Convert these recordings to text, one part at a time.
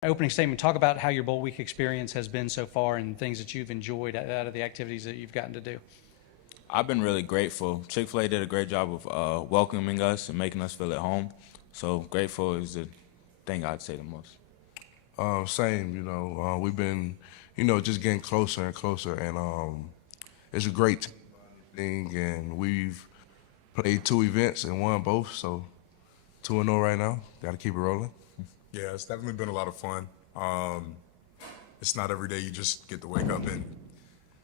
Opening statement, talk about how your bowl week experience has been so far and things that you've enjoyed out of the activities that you've gotten to do. I've been really grateful. Chick-fil-A did a great job of welcoming us and making us feel at home. So grateful is the thing I'd say the most. Same, we've been, just getting closer and closer, and it's a great thing, and we've played 2 events and won both, so 2-0 right now. Got to keep it rolling. Yeah, it's definitely been a lot of fun. It's not every day you just get to wake up and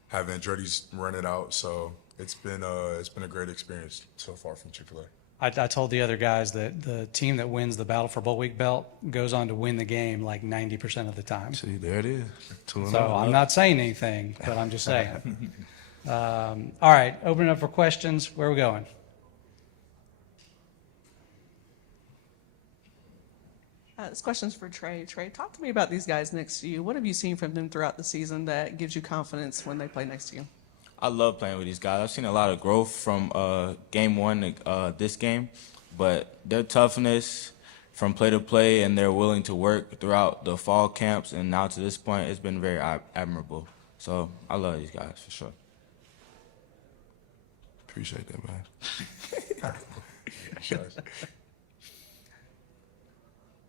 have Andretti's run it out, so it's been a great experience so far from Chick-fil-A. I told the other guys that the team that wins the Battle for Bowl Week belt goes on to win the game like 90% of the time. See, there it is. 2-0. So I'm not saying anything, but I'm just saying. All right, open it up for questions. Where are we going? This question's for Trey. Trey, talk to me about these guys next to you. What have you seen from them throughout the season that gives you confidence when they play next to you? I love playing with these guys. I've seen a lot of growth from game 1 to this game, but their toughness from play to play and their willing to work throughout the fall camps and now to this point, it's been very admirable. So I love these guys for sure. Appreciate that, man.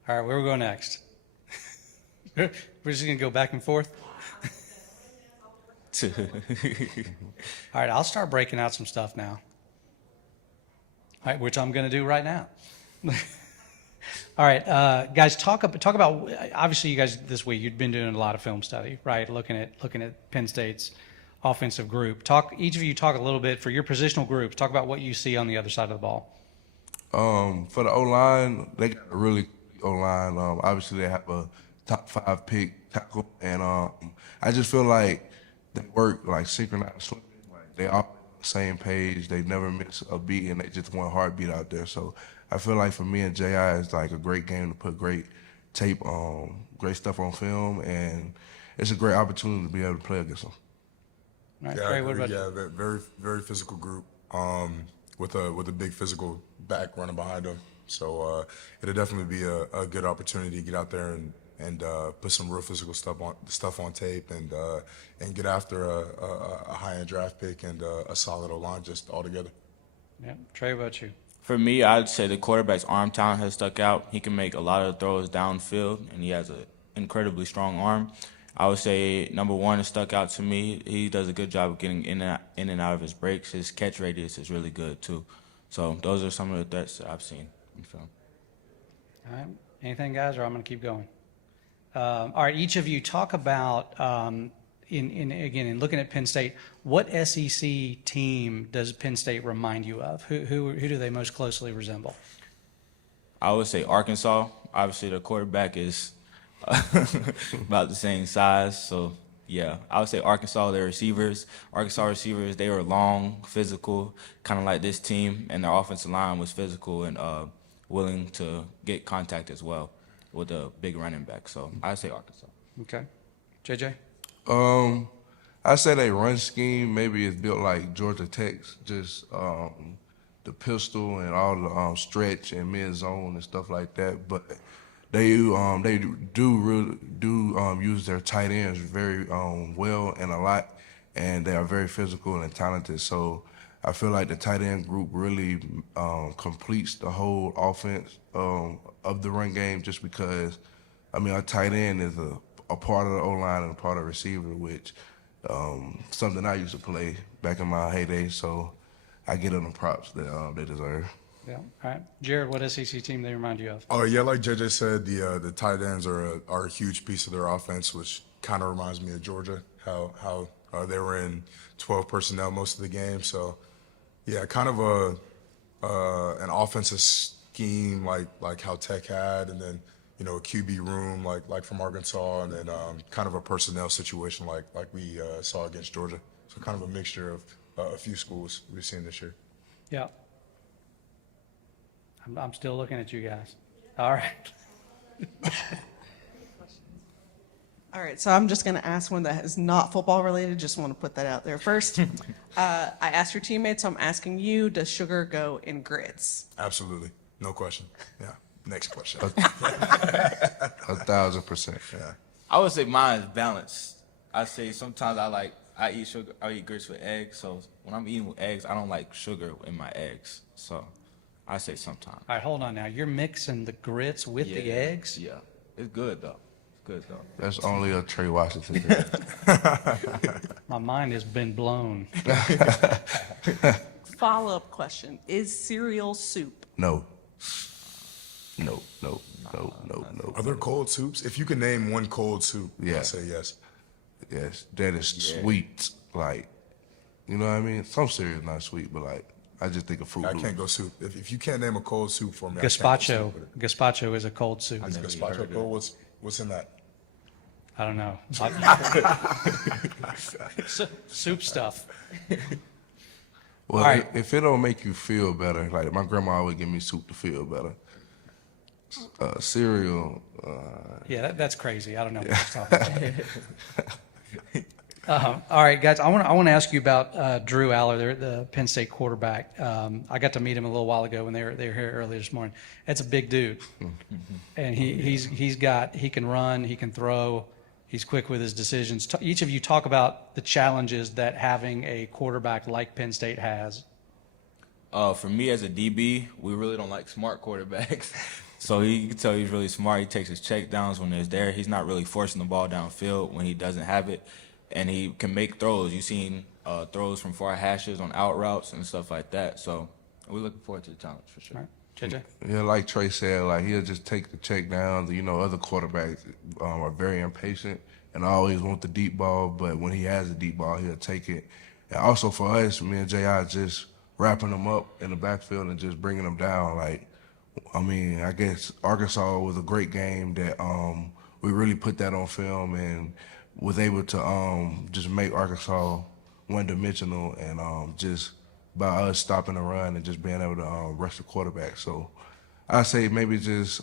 All right, where we go next? We're just going to go back and forth? All right, I'll start breaking out some stuff now. All right, which I'm going to do right now. All right, guys, talk about. Obviously, you guys this week you've been doing a lot of film study, right? Looking at Penn State's offensive group. Each of you talk a little bit for your positional groups. Talk about what you see on the other side of the ball. For the O-line, they got a really good O-line. Obviously, they have a top 5 pick tackle, and I just feel like they work like synchronously. Like they all on the same page. They never miss a beat, and they just one heartbeat out there. So I feel like for me and J.I., it's like a great game to put great tape on, great stuff on film, and it's a great opportunity to be able to play against them. All right, Yeah, Trey, what about you? yeah, very very physical group with a big physical back running behind them. So it'll definitely be a good opportunity to get out there and put some real physical stuff on tape and get after a high-end draft pick and a solid O-line just all together. Yeah, Trey, what about you? For me, I'd say the quarterback's arm talent has stuck out. He can make a lot of throws downfield, and he has an incredibly strong arm. I would say number 1 has stuck out to me. He does a good job of getting in and out of his breaks. His catch radius is really good, too. So those are some of the threats that I've seen in film. All right, anything, guys, or I'm going to keep going? All right, each of you talk about, in looking at Penn State, what SEC team does Penn State remind you of? Who do they most closely resemble? I would say Arkansas. Obviously, the quarterback is about the same size. So, yeah, I would say Arkansas, their receivers. Arkansas receivers, they were long, physical, kind of like this team, and their offensive line was physical and willing to get contact as well with a big running back. So I'd say Arkansas. Okay. JJ? I say they run scheme maybe is built like Georgia Tech's, just the pistol and all the stretch and mid zone and stuff like that. But they do use their tight ends very well and a lot, and they are very physical and talented. So I feel like the tight end group really completes the whole offense of the run game, just because, I mean, a tight end is a part of the O-line and a part of the receiver, which something I used to play back in my heyday. So I get them the props that they deserve. Yeah. All right. Jared, what SEC team they remind you of? Oh yeah, like JJ said, the tight ends are a huge piece of their offense, which kind of reminds me of Georgia, how they were in 12 personnel most of the game. So yeah, kind of an offensive scheme like how Tech had, and then a QB room like from Arkansas, and then kind of a personnel situation like we saw against Georgia. So kind of a mixture of a few schools we've seen this year. Yeah. I'm still looking at you guys. All right. All right, so I'm just going to ask one that is not football related. Just want to put that out there first. I asked your teammates, so I'm asking you, does sugar go in grits? Absolutely, no question. Yeah. Next question. 1,000%. Yeah. I would say mine is balanced. I say sometimes I eat sugar. I eat grits with eggs. So when I'm eating with eggs, I don't like sugar in my eggs. So I say sometimes. All right, hold on now. You're mixing the grits with the eggs? Yeah, it's good though. It's good though. That's only a Trey Washington thing. My mind has been blown. Follow-up question: is cereal soup? No. No. Are there cold soups? If you can name one cold soup, Yeah. I'd say yes. Yes, that is sweet. Like, you know what I mean? Some cereal is not sweet, but like, I just think of Fruit I Loops. can't go soup. If you can't name a cold soup for me, I can't go Gazpacho. soup with it. Gazpacho is a cold soup. Is gazpacho cold? What's in that? I don't know. Soup stuff. Well, All right. if it don't make you feel better, like my grandma always give me soup to feel better. Cereal, Yeah, that's crazy. I don't know what you're talking about. All right, guys. I want to ask you about Drew Aller, the Penn State quarterback. I got to meet him a little while ago when they were here earlier this morning. That's a big dude, and he can run, he can throw, he's quick with his decisions. Each of you talk about the challenges that having a quarterback like Penn State has. For me as a DB, we really don't like smart quarterbacks. So you can tell he's really smart. He takes his check downs when it's there. He's not really forcing the ball downfield when he doesn't have it. And he can make throws. You've seen throws from far hashes on out routes and stuff like that. So we're looking forward to the challenge for sure. All right, JJ. yeah, like Trey said, like he'll just take the check down. You know, other quarterbacks are very impatient and always want the deep ball, but when he has the deep ball, he'll take it. And also for us, me and J.I. just wrapping them up in the backfield and just bringing them down. Like, I mean, I guess Arkansas was a great game that we really put that on film and was able to just make Arkansas one-dimensional and just by us stopping the run and just being able to rush the quarterback. So I say maybe just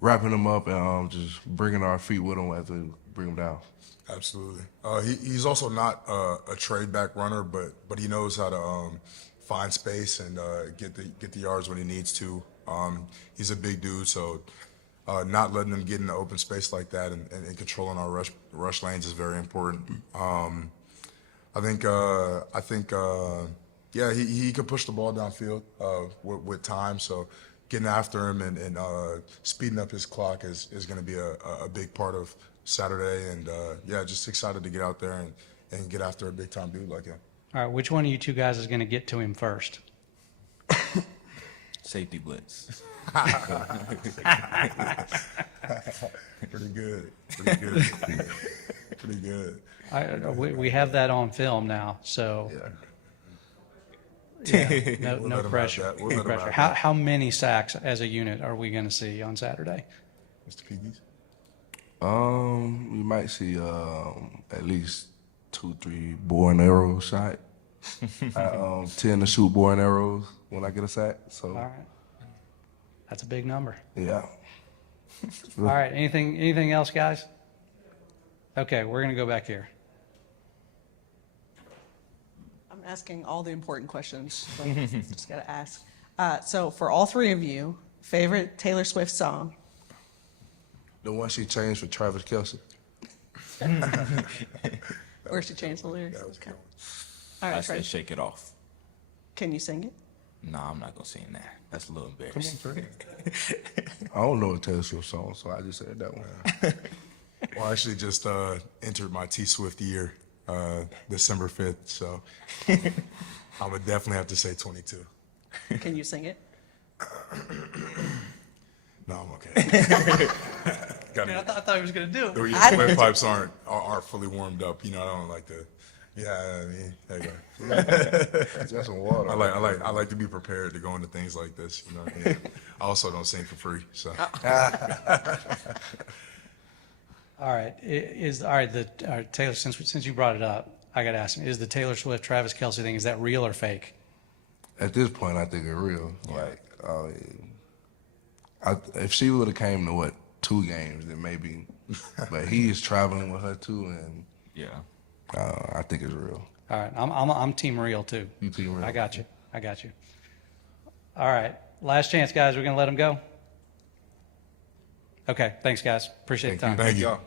wrapping them up and just bringing our feet with them as we bring them down. Absolutely. He's also not a trade back runner, but he knows how to find space and get the yards when he needs to. He's a big dude, so not letting him get in the open space like that and controlling our rush lanes is very important. I think yeah, he can push the ball downfield with time. So getting after him and speeding up his clock is going to be a big part of Saturday. And yeah, just excited to get out there and get after a big time dude like him. All right, which one of you two guys is going to get to him first? Safety blitz. Pretty good. Pretty good. Pretty good. We have that on film now, so yeah, no, We'll no let 'em have pressure. that. We'll No let 'em pressure. have How many sacks as a unit are we going to see on Saturday? Mr. Pegues? We might see at least 2-3 bow and arrow shot. I tend to shoot bow and arrows when I get a sack. So All right, that's a big number. yeah. All right, anything else, guys? Okay, we're going to go back here. I'm asking all the important questions. So just got to ask. So for all three of you, favorite Taylor Swift song? The one she changed for Travis Kelce. Or she changed the lyrics? That was Okay. cool. All I right, Trey. say shake it off. Can you sing it? Nah, I'm not gonna sing that. That's a little embarrassing. I don't know a Taylor Swift song, so I just said that one. Well, I actually just entered my T Swift year December 5th, so I would definitely have to say 22. Can you sing it? No, I'm okay. Got I thought he was going to do it. The windpipes aren't fully warmed up. You know, I don't like to. Yeah, I mean, there you go. Just some water. I like to be prepared to go into things like this. You know, what I mean? I also don't sing for free, so. All right, Taylor. Since you brought it up, I got to ask him: is the Taylor Swift Travis Kelce thing, is that real or fake? At this point, I think it's real. Like, if she would have came to 2 games, then maybe. But he is traveling with her too, and Yeah. I think it's real. All right, I'm team real too. You team real? I got you. All right. last chance, guys. We're going to let them go. Okay, thanks, guys. Appreciate the time. Thank you.